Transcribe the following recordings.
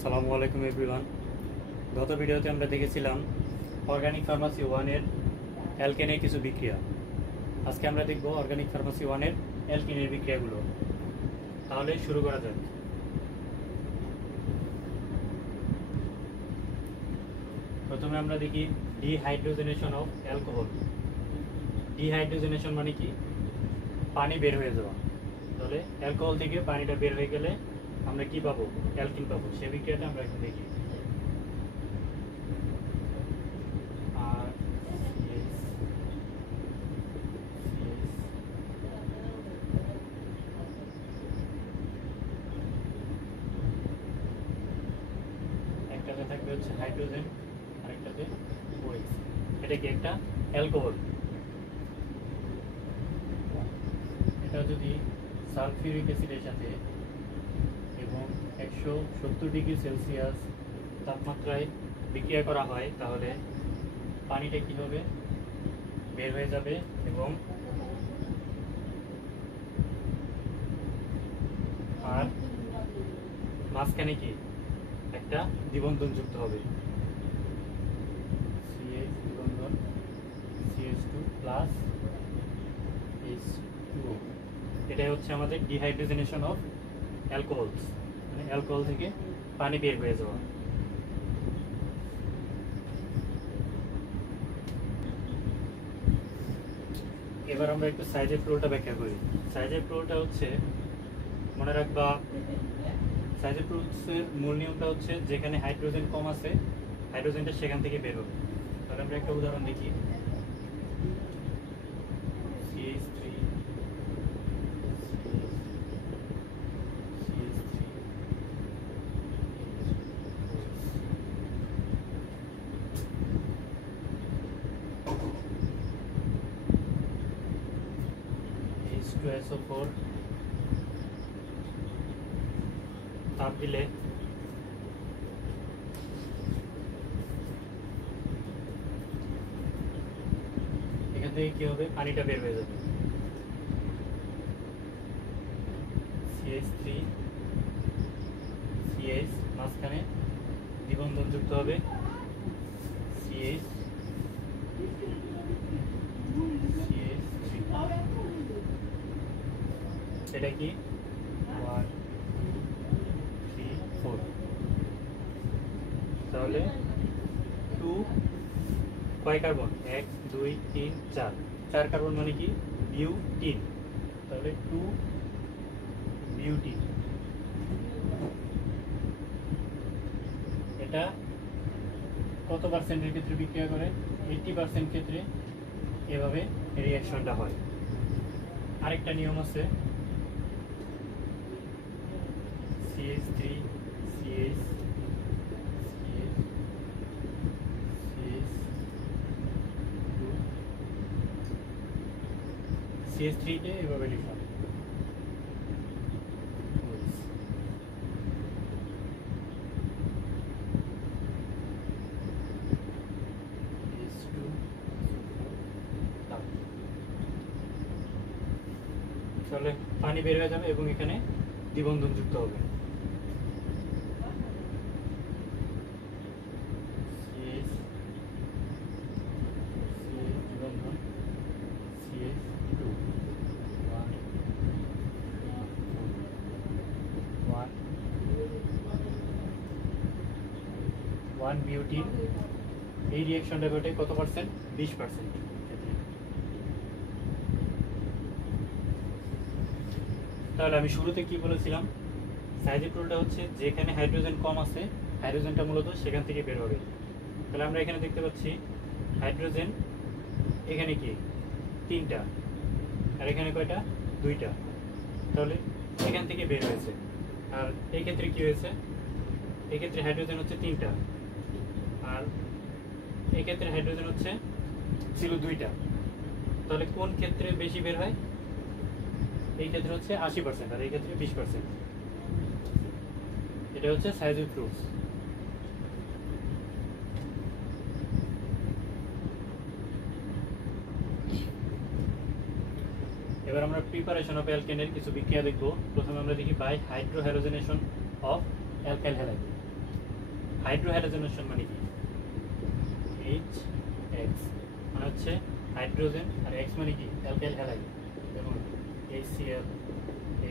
আসসালামু আলাইকুম এভরিওয়ান। গত ভিডিওতে আমরা দেখেছিলাম অর্গানিক ফার্মাসি ওয়ানের অ্যালকেনের কিছু বিক্রিয়া। আজকে আমরা দেখব অর্গানিক ফার্মাসি ওয়ানের অ্যালকেনের বিক্রিয়াগুলো। তাহলে শুরু করা যাক। প্রথমে আমরা দেখি ডিহাইড্রোজেনেশন অফ অ্যালকোহল। ডিহাইড্রোজেনেশন মানে কি? পানি বের হয়ে যাওয়া। তাহলে অ্যালকোহল থেকে পানিটা বের হয়ে গেলে আমরা কি পাবো? অ্যালকিন পাবো। সেই বিক্রিয়াটা আমরা এখন দেখি। একটাতে থাকবে হচ্ছে হাইড্রোজেন, আরেকটাতে OH। এটা কি একটা অ্যালকোহল। এটা যদি সালফিউরিক অ্যাসিডের সাথে এবং 170 ডিগ্রি সেলসিয়াস তাপমাত্রায় বিক্রিয়া করা হয় তাহলে পানিটা কি হবে? বের হয়ে যাবে এবং আর মাঝখানে কি একটা দ্বিবন্ধন যুক্ত হবে, CH দ্বিবন্ধন CH2 প্লাস H2O। এটাই হচ্ছে আমাদের ডিহাইড্রোজেনেশন অফ অ্যালকোহলস, মানে অ্যালকোহল থেকে পানি বের হয়ে যাওয়া। এবার আমরা একটু সাইজের ফ্লোটা ব্যাখ্যা করি। সাইজের ফ্লোটা হচ্ছে, মনে রাখবা, সাইজের ফ্লোর মূল নিয়মটা হচ্ছে যেখানে হাইড্রোজেন কম আছে হাইড্রোজেনটা সেখান থেকে বের হবে। তাহলে আমরা একটা উদাহরণ দেখি। CH3 H2SO4 তাপ দিলে এখান থেকে কি হবে? পানিটা বের হয়ে যাবে। CH3 CH মাঝখানে দ্বিবন্ধন যুক্ত হবে, CH CH3। এটা কি 1 2 3 4। তাহলে 2 কয় কার্বন? 1 2 3 4। 4 কার্বন মানে কি? বিউটিন। তাহলে 2 বিউটিন। এটা কত পার্সেন্টের ক্ষেত্রে বিক্রিয়া করে? 80% ক্ষেত্রে এভাবে রিঅ্যাকশনটা হয়। আরেকটা নিয়ম আছে, CH3 CH CH3 কে এভাবে লিখা। তাহলে পানি বের হয়ে যাবে এবং এখানে দ্বিবন্ধন যুক্ত হবে। One butene. এই রিঅ্যাকশনটা ঘটে কত পার্সেন্ট? 20%। তাহলে আমি শুরুতে কি বলেছিলাম? সাইজের রুলটা হচ্ছে যেখানে হাইড্রোজেন কম আছে হাইড্রোজেনটা মূলত সেখান থেকে বের হবে। তাহলে আমরা এখানে দেখতে পাচ্ছি হাইড্রোজেন এখানে কি 3টা, আর এখানে কয়টা? 2টা। তাহলে এখান থেকে বের হয়েছে। আর এই ক্ষেত্রে কি হয়েছে? এই ক্ষেত্রে হাইড্রোজেন হচ্ছে 3টা, আর এই ক্ষেত্রে হাইড্রোজেন হচ্ছে ছিল 2টা। তাহলে কোন ক্ষেত্রে বেশি বের হয়? এই ক্ষেত্রে হচ্ছে 80% আর এই ক্ষেত্রে 20%। এটা হচ্ছে সাইজের প্রুফ। এবার আমরা প্রিপারেশন অফ অ্যালকেনের কিছু বিক্রিয়া দেখব। প্রথমে আমরা দেখি বাই হাইড্রোহ্যালোজেনেশন অফ অ্যালকাইল হ্যালাইড। হাইড্রোহ্যালোজেনেশন মানে কি? এইচ এক্স মানে হচ্ছে হাইড্রোজেন, আর এক্স মানে কি? অ্যালকাইল হ্যালাইড, যেমন HCl,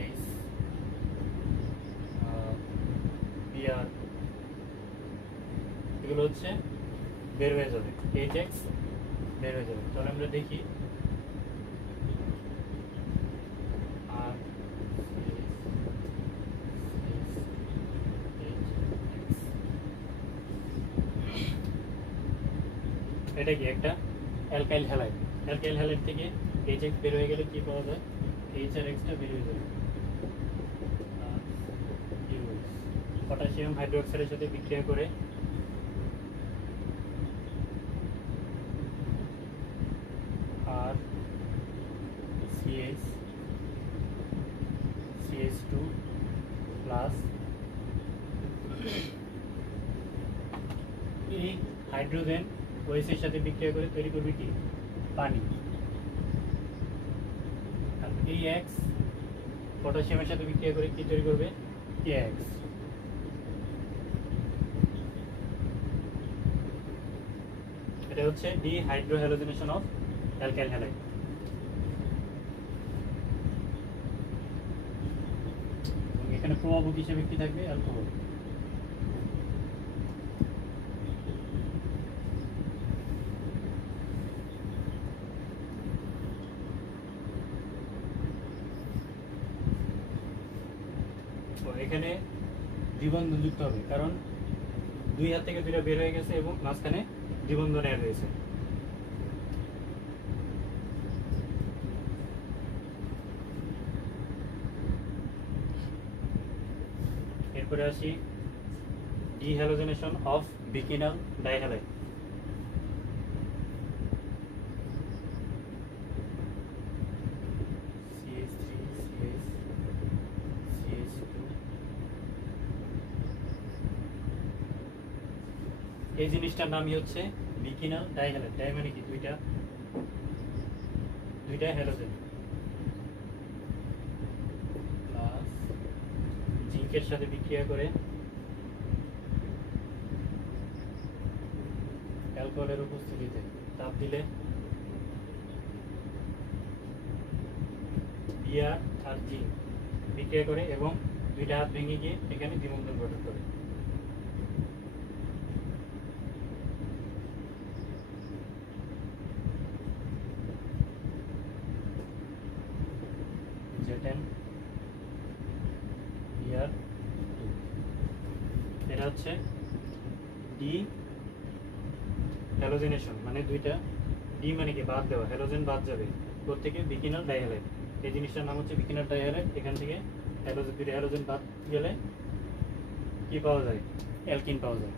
এইচ বিআর, এগুলো হচ্ছে বের হয়ে যাবে, এইচ এক্স বের হয়ে যাবে। তাহলে আমরা দেখি আর এটা কি? একটা অ্যালকাইল হ্যালাইড। অ্যালকাইল হ্যালাইড থেকে এইচ এক্স বের হয়ে গেলে কি পাওয়া যায়? এইচ আর এক্সটা বের হয়ে যাবে। পটাশিয়াম হাইড্রোক্সাইডের সাথে বিক্রিয়া করে আর CH2 প্লাস এই হাইড্রোজেন OH এর সাথে বিক্রিয়া করে তৈরি করবে কি? পানি। আর এই এক্স পটাশিয়ামের সাথে বিক্রিয়া করে কি তৈরি করবে? KX। এটা হচ্ছে ডিহাইড্রোহ্যালোজেনেশন অফ অ্যালকাইল হ্যালাইড। এখানে প্রভাবক হিসেবে কি থাকবে? অ্যালকোহল। এখানে দ্বিবন্ধন যুক্ত হবে, কারণ দুই হাত থেকে দুইটা বের হয়ে গেছে এবং মাঝখানে দ্বিবন্ধন অ্যাড হয়েছে। এরপরে আসি ডিহ্যালোজেনেশন অফ বিকিনাল ডাইহ্যালাইড। এই জিনিসটার নামই হচ্ছে বিকিনাল ডাইহ্যালাইড। ডাই মানে কি? দুইটা হ্যালোজেন প্লাস জিঙ্কের সাথে বিক্রিয়া করে অ্যালকোহলের উপস্থিতিতে তাপ দিলে বিআর আর জিঙ্ক বিক্রিয়া করে এবং দুইটা হাত ভেঙে গিয়ে এখানে দ্বিবন্ধন গঠন করে। এটা হচ্ছে ডি হ্যালোজেনেশন, মানে দুইটা ডি মানে কি? বাদ দেওয়া, হ্যালোজেন বাদ যাবে প্রত্যেকে বিকিনাল ডাইহ্যালাইড। এই জিনিসটার নাম হচ্ছে বিকিনাল ডাইহ্যালাইড। এখান থেকে হ্যালোজেন, দুইটা হ্যালোজেন বাদ গেলে কি পাওয়া যায়? অ্যালকিন পাওয়া যায়।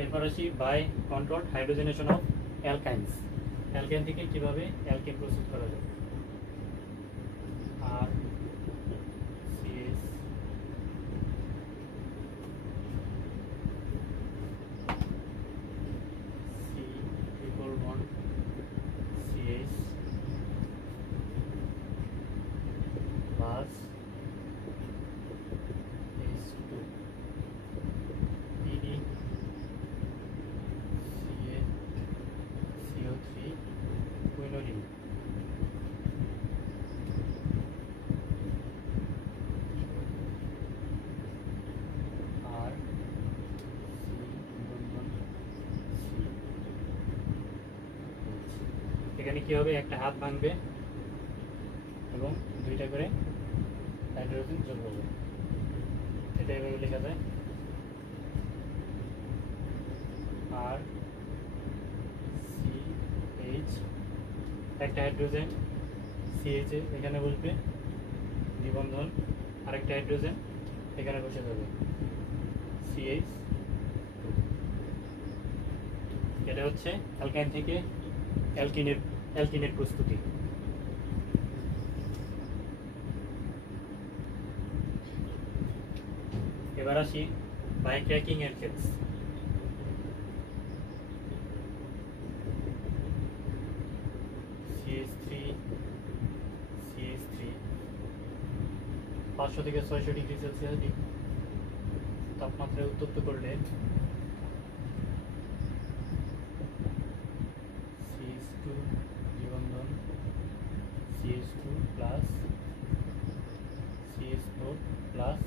এরপর আসি by controlled hydrogenation of alkynes. Alkyne থেকে কিভাবে অ্যালকিন প্রস্তুত করা যায়? R CS C triple bond CS plus H2 PD CO3 quinolene। আর এখানে কি হবে? একটা হাত ভাঙবে এবং দুইটা করে হাইড্রোজেন যোগ হবে। এটা এভাবে লেখা যায় আর CH, একটা হাইড্রোজেন CH এখানে বসবে দ্বিবন্ধন, আরেকটা হাইড্রোজেন এখানে বসে যাবে CH। এটা হচ্ছে অ্যালকাইন থেকে অ্যালকিনের প্রস্তুতি। এবার আসি বাই ক্র্যাকিং এর কেস। CH3 500 থেকে 600 ডিগ্রি সেলসিয়াস তাপমাত্রায় উত্তপ্ত করলে CH2 দ্বিবন্ধন CH2 plus CH4 plus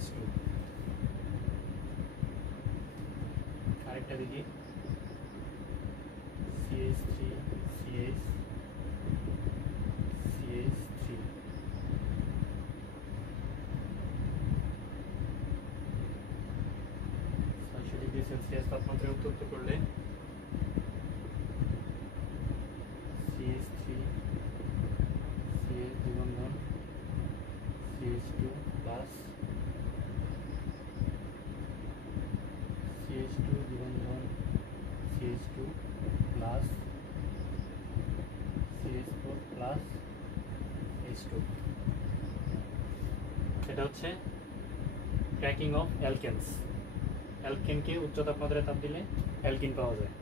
H2। আরেকটা দেখি CH3 CH CH3 600 degree Celsius তাপমাত্রায় উত্তপ্ত করলে CH3 CH দ্বিবন্ধন CH2 plus CH2 দ্বিবন্ধন CH2 plus CH4 plus H2। এটা হচ্ছে ক্র্যাকিং অফ অ্যালকেনস। অ্যালকেনকে উচ্চ তাপমাত্রায় তাপ দিলে অ্যালকিন পাওয়া যায়।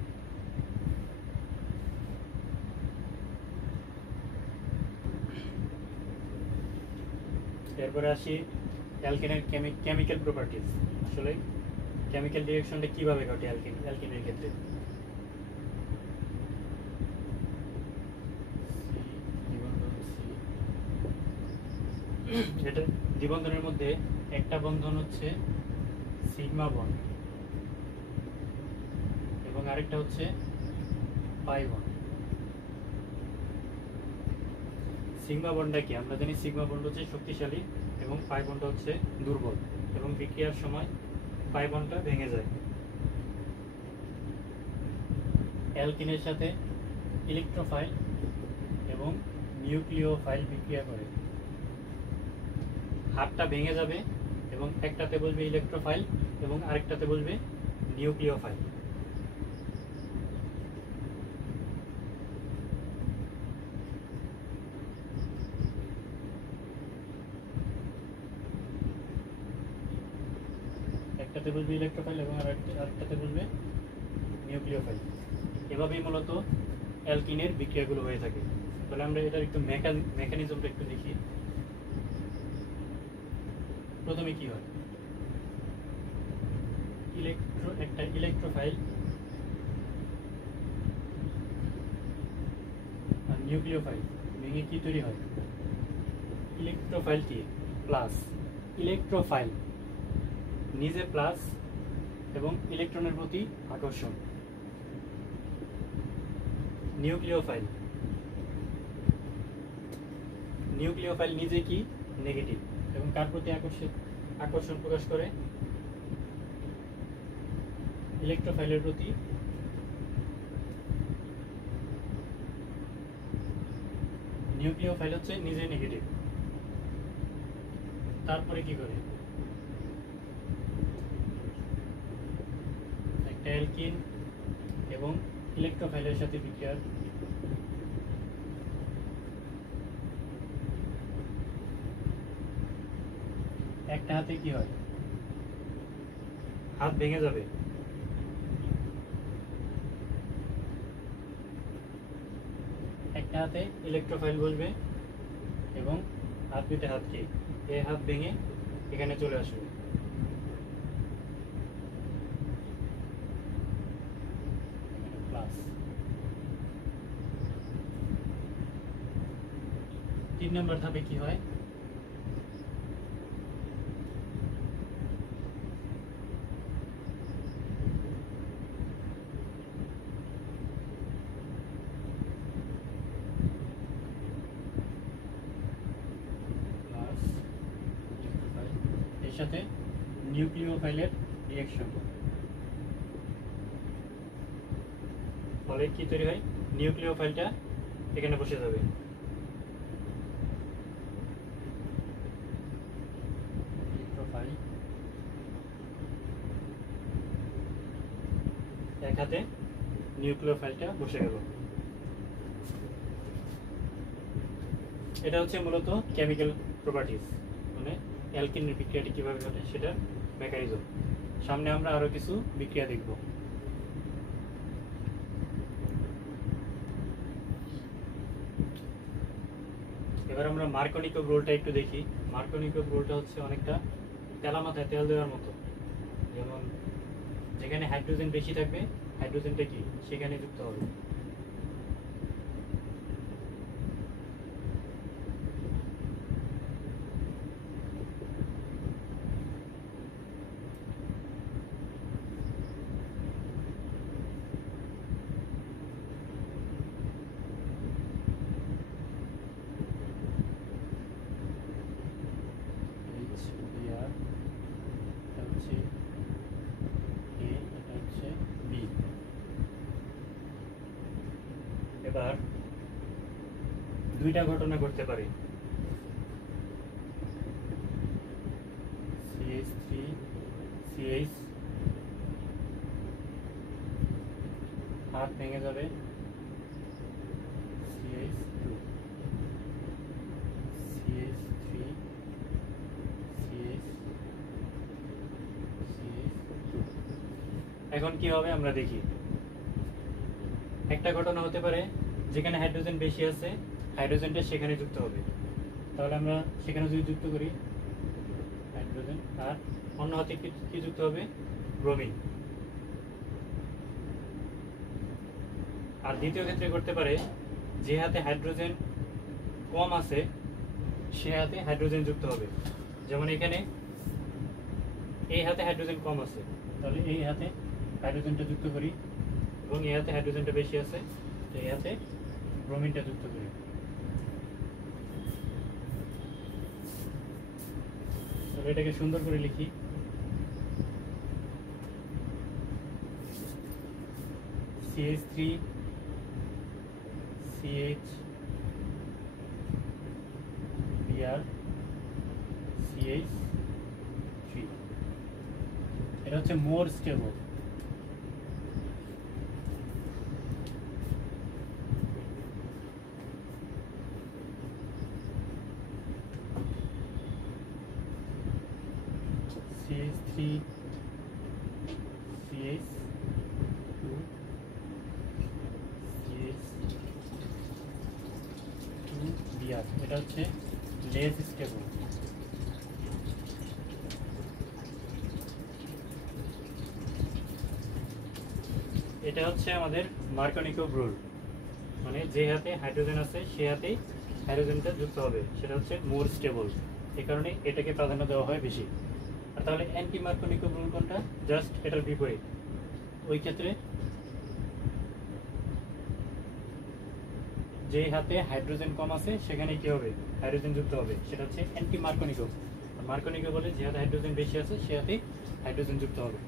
এরপরে আসি অ্যালকেনের কেমিক্যাল প্রপার্টিজ। আসলে কেমিক্যাল রিঅ্যাকশনটা কিভাবে ঘটে অ্যালকিনের ক্ষেত্রে। এটা দ্বিবন্ধনের মধ্যে একটা বন্ধন হচ্ছে সিগমা বন্ড এবং আরেকটা হচ্ছে পাই বন্ড। সিগমা বন্ডটা কি আমরা জানি, সিগমা বন্ড হচ্ছে শক্তিশালী এবং পাই বন্ডটা হচ্ছে দুর্বল, এবং বিক্রিয়ার সময় পাই বন্ডটা ভেঙে যায়। অ্যালকিনের সাথে ইলেকট্রোফাইল এবং নিউক্লিওফাইল বিক্রিয়া করে। হাফটা ভেঙে যাবে এবং একটাতে বসবে ইলেকট্রোফাইল এবং আরেকটাতে বসবে নিউক্লিওফাইল। একটাতে বসবে ইলেকট্রোফাইল এবং আরেকটাতে বসবে নিউক্লিওফাইল। এভাবেই মূলত অ্যালকিনের বিক্রিয়াগুলো হয়ে থাকে। তাহলে আমরা এটার একটু মেকানিজমটা একটু দেখি। প্রথমে কি হয়, একটা ইলেকট্রোফাইল আর নিউক্লিওফাইল ভেঙে কি তৈরি হয়, ইলেকট্রোফাইলটি প্লাস ইলেকট্রোফাইল নিজে প্লাস এবং ইলেকট্রনের প্রতি আকর্ষণ। নিউক্লিওফাইল নিজে কি নেগেটিভ এবং কার প্রতি আকর্ষণ প্রকাশ করে, ইলেকট্রোফাইলের প্রতি। নিউক্লিওফাইল হচ্ছে নিজে নেগেটিভ। তারপরে কি করে, একটা অ্যালকিন এবং ইলেকট্রোফাইলের সাথে বিক্রিয়া একটা হাতে কি হয়, হাত ভেঙে যাবে। একটা হাতে ইলেকট্রোফাইল বসবে এবং হাত দুটো হাতকে এই হাত ভেঙে এখানে চলে আসবে। প্লাস 3 নম্বর ধাপে কি হয়, সাথে নিউক্লিওফাইলের রিঅ্যাকশন, ফলে কি তৈরি হয়, নিউক্লিওফাইলটা এখানে বসে যাবে। এক হাতে নিউক্লিওফাইলটা বসে গেল। এটা হচ্ছে মূলত কেমিক্যাল প্রপার্টিজ, মানে অ্যালকিনের বিক্রিয়াটি কিভাবে ঘটে সেটার মেকানিজম। সামনে আমরা আরো কিছু বিক্রিয়া দেখব। এবার আমরা মার্কোনিকভ রোলটা একটু দেখি। মার্কোনিকো রুলটা হচ্ছে অনেকটা তেলা মাথায় তেল দেওয়ার মতো। যেমন যেখানে হাইড্রোজেন বেশি থাকবে, হাইড্রোজেনটা কি সেখানে যুক্ত হবে। এবার দুইটা ঘটনা ঘটতে পারে। CH3CH হাত ভেঙে যাবে, CH2 CH3CH এখন কি হবে আমরা দেখি। একটা ঘটনা হতে পারে যেখানে হাইড্রোজেন বেশি আছে, হাইড্রোজেনটা সেখানে যুক্ত হবে। তাহলে আমরা সেখানে যদি যুক্ত করি হাইড্রোজেন, আর অন্য হাতে কি যুক্ত হবে, ব্রোমিন। আর দ্বিতীয় ক্ষেত্রে করতে পারে যে হাতে হাইড্রোজেন কম আছে সে হাতে হাইড্রোজেন যুক্ত হবে। যেমন এখানে এই হাতে হাইড্রোজেন কম আছে, তাহলে এই হাতে হাইড্রোজেনটা যুক্ত করি, এবং এই হাতে হাইড্রোজেনটা বেশি আছে, তো এই হাতে ব্রোমিনটা যুক্ত করি। তাহলে এটাকে সুন্দর করে লিখি, CH3 CH Br CH3, এটা হচ্ছে মোর স্টেবল। CH3 CH2 CH2Br, এটা হচ্ছে লেস স্টেবল। এটা হচ্ছে আমাদের মার্কোনিকো রুল, মানে যে হাতে হাইড্রোজেন আছে সে হাতেই হাইড্রোজেনটা যুক্ত হবে, সেটা হচ্ছে মোর স্টেবল। এই কারণে এটাকে প্রাধান্য দেওয়া হয় বেশি। আর তাহলে অ্যান্টি মার্কোনিকো রুল কোনটা, জাস্ট এটার বিপরীত। ওই ক্ষেত্রে যে হাতে হাইড্রোজেন কম আছে সেখানে কি হবে, হাইড্রোজেন যুক্ত হবে, সেটা হচ্ছে অ্যান্টি মার্কোনিকো। মার্কোনিকো বলে যে হাতে হাইড্রোজেন বেশি আছে সে হাতেই হাইড্রোজেন যুক্ত হবে।